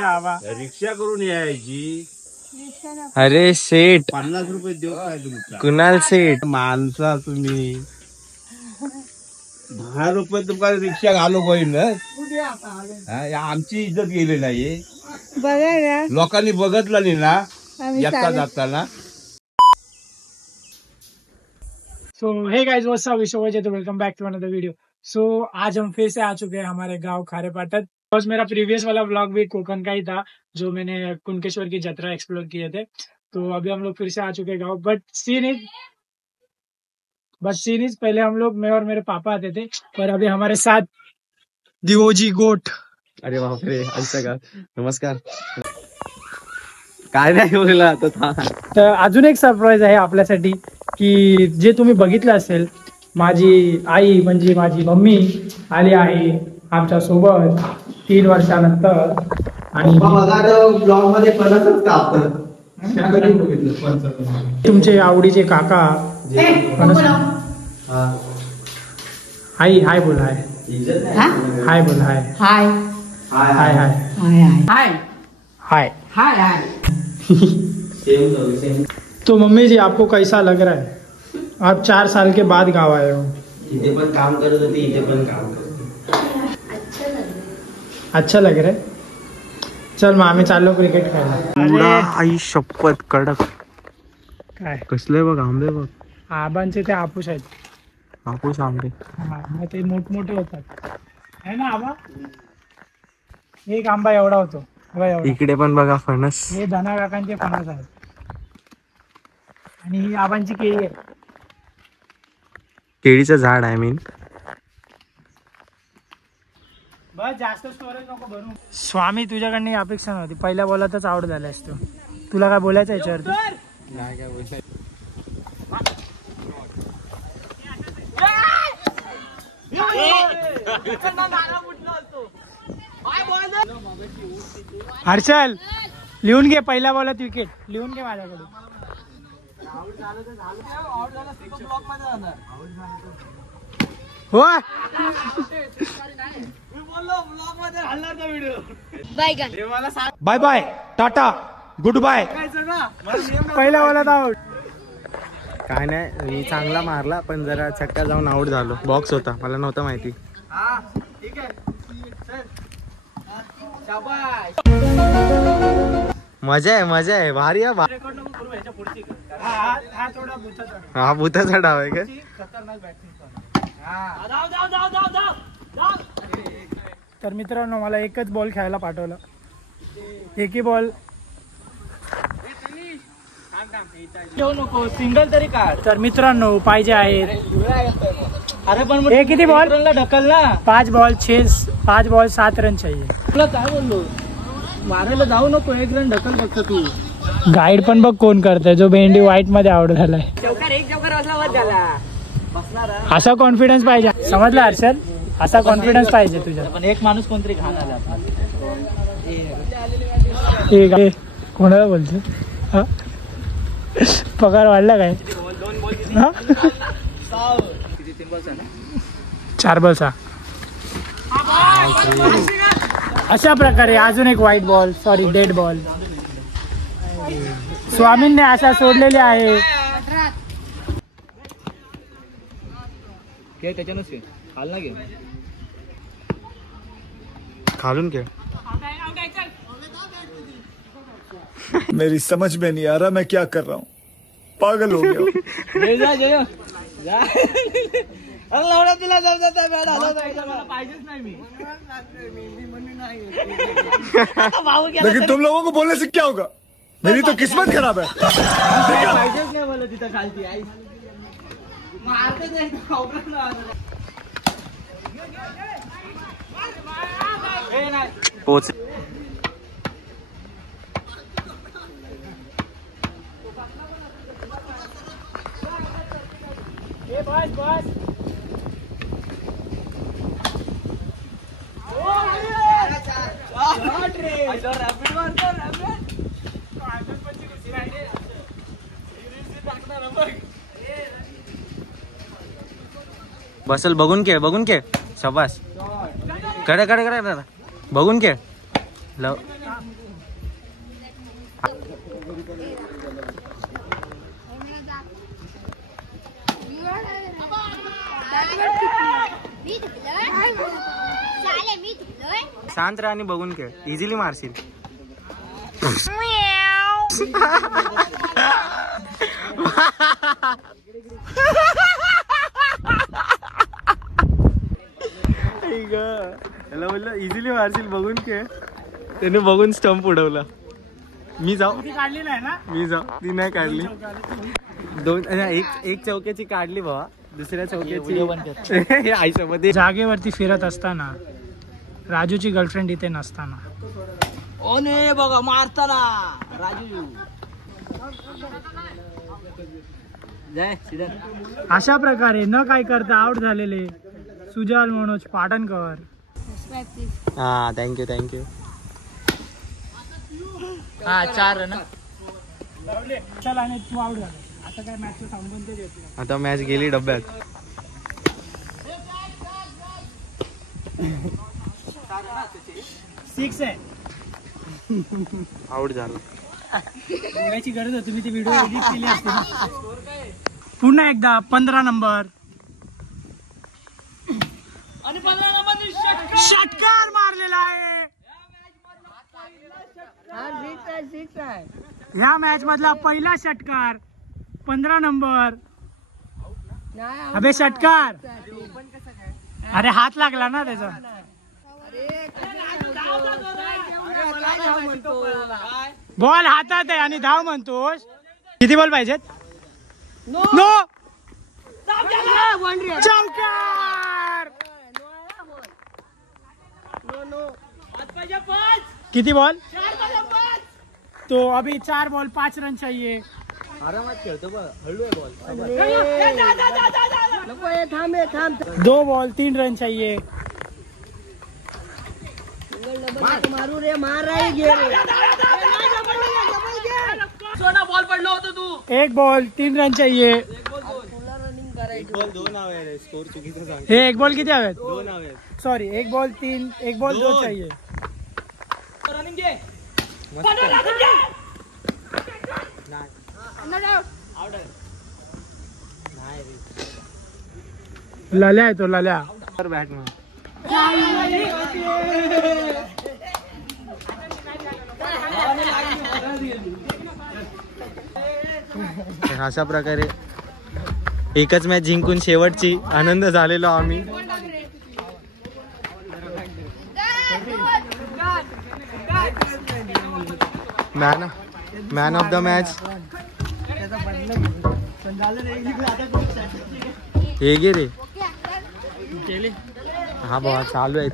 रिक्षा हवा, रिक्षा करून यायची. अरे सेठ 50 रुपये देऊ काय तुमचा? कुणाल सेठ माणसा तुम्ही 10 रुपये तुम्हाला रिक्षा घालू होईल ना. आमची इज्जत गेली नाही. बघा ना, लोकांनी बघितलं नाही ना येता जाताना. So hey guys what's up, Vishwajeet, welcome back to another video. So आज हम फिर से आ चुके हैं हमारे गांव खारेपाटन। बस मेरा प्रीवियस वाला व्लॉग भी कोकण का ही था, जो मैंने कुणकेश्वर की जत्रा एक्सप्लोर किए थे। तो अभी हम लोग फिर से आ चुके हैं गाँव। बट सीन इज पहले हम लोग, मैं और मेरे पापा आते थे, पर अभी हमारे साथ दिवोजी गोट। अरे बापरे, ऐसा का? नमस्कार. काय नाही बोलला आता. तर अजून एक सरप्राईज आहे आपल्यासाठी, की जे तुम्ही बघितलं असेल, माझी आई म्हणजे माझी मम्मी आली आहे आमच्या सोबत 3 वर्षानंतर. आणि ब्लॉग मध्ये तुमचे आवडीचे काका आई हाय बोल, हाय हाय बोल, हाय हाय हाय हाय हाय हाय हाय हाय। तो मम्मी जी, आपको कैसा लग रहा है? आप 4 साल के बाद गाँव आए हो. इथे पण काम करत होती, इथे पण काम करत. अच्छा लग रहा है. चल मग आम्ही चाललो क्रिकेट खेळायला. आई शपथ कडक. काय कसले बघ आंबे बघ. आबांचे ते हापूस आहेत. हापूस आंबे. हा, मग ते मोठमोठे होतात है ना आबा. एक आंबा एवढा होतो बघा, एवढा. इकडे पण बघा फणस. हे धना काकांचे फणस आहेत आणि ही आबांची केळी आहे. केळीचं झाड आहे. मीन बस जास्त स्टोरेज नको भरू. स्वामी, तुझ्याकडनं अपेक्षा नव्हती. पहिल्या बॉलातच आउट झालास तू. तुला काय बोलायचं याच्यावरती? नाही काय बोलायचं. हर्षल, लिहून घे पहिल्या बॉलात विकेट. लिहून घे माझ्याकडून. हो, bye bye, tata, good bye. पहिल्या बॉलात आउट. काय नाही, मी चांगला मारला पण जरा छक्का जाऊन आउट झालो. बॉक्स होता, मला नव्हतं माहिती. मजा आहे भारी आहे. हा भूताचा डाव आहे का? तर मित्रांनो, मला एकच बॉल खेळायला पाठवलं. एकही बॉल नको, सिंगल तरी का. तर मित्रांनो, पाहिजे आहेत. अरे पण हे किती बॉल ढकल ना. 5 बॉल 7 रन चाहिए. तुला काय बोललो, मारायला जाऊ नको, 1 रन ढकल फक्त तू. गाईड पण बघ कोण करतंय, जो भेंडी व्हाईट मध्ये आउट झालाय. असा कॉन्फिडन्स पाहिजे, समजलं हर्षद? असा कॉन्फिडन्स पाहिजे तुझ्या. पण एक माणूस कोणतरी घाण आला. कोणाला बोलतो? पगार वाढला काय? 4 बॉल 6. अशा प्रकारे अजून एक white ball, sorry dead ball. स्वामींनी आशा सोडलेली आहे. खालून घे. मेरी समझ में नहीं आ रहा मैं क्या कर रहा हूँ. पागल हो गया. लेकिन तुम लोगों को बोलने से क्या होगा? मेरी तो किस्मत खराब है. पोच. बस बसल. बघून के शाबास. कडे दादा, बघून के. शांत राहा आणि बघून खेळ, इझिली मारशील. त्याला बोललं इझिली मारशील, बघून खेळ. त्याने बघून स्टंप उडवला. मी जाऊ, काढली नाही ना, मी जाऊ. ती नाही काढली. दोन एक चौक्याची काढली बाबा, दुसऱ्या चौक्याची आईसोबत. जागेवरती फिरत असताना राजूची गर्लफ्रेंड इथे नसताना बघा मारताना राजू अशा प्रकारे न काय करता आउट झालेले सुजल मनोज पाटणकर. हा थँक्यू. हा 4 रन. चल आणि तू आउट झाला. आता काय मॅच संबंध येत. आता मॅच गेली डब्यात. सिक्स आहे. आउट झाला. बोलायची गरज होती, तुम्ही ती व्हिडिओ एडिट केली असते. पुन्हा एकदा 15 नंबर आणि 15 नंबर षटकार मारलेला आहे. ह्या मॅच मधला पहिला षटकार 15 नंबर. अबे षटकार, अरे हात लागला ना त्याचा. बॉल हातात आहे आणि धाव म्हणतोस. किती बॉल पाहिजेत? नो. चौकार. किती बॉल? तो अभी 4 बॉल 5 रन चाहिए. आरामात खेळतो बघ, हळू आहे बॉल. 2 बॉल 3 रन चाहिए. मारू रे, मार बॉल पडलो होतो तू. 1 बॉल 3 रन चाहिए. एक बॉल 2 हवे रे, स्कोर चुकीचं सांग. हे 1 बॉल किती हवेत? 2 हवे. सॉरी, 1 बॉल 3, 1 बॉल 2 चाहिए. रनिंग घे. लल्या आहे तो, लल्या. बॅटमॅन अशा प्रकारे एकच मॅच जिंकून शेवटची आनंद झालेलो आम्ही. मॅन ऑफ द मॅच हे गे रे. हा बाबा चालू आहे.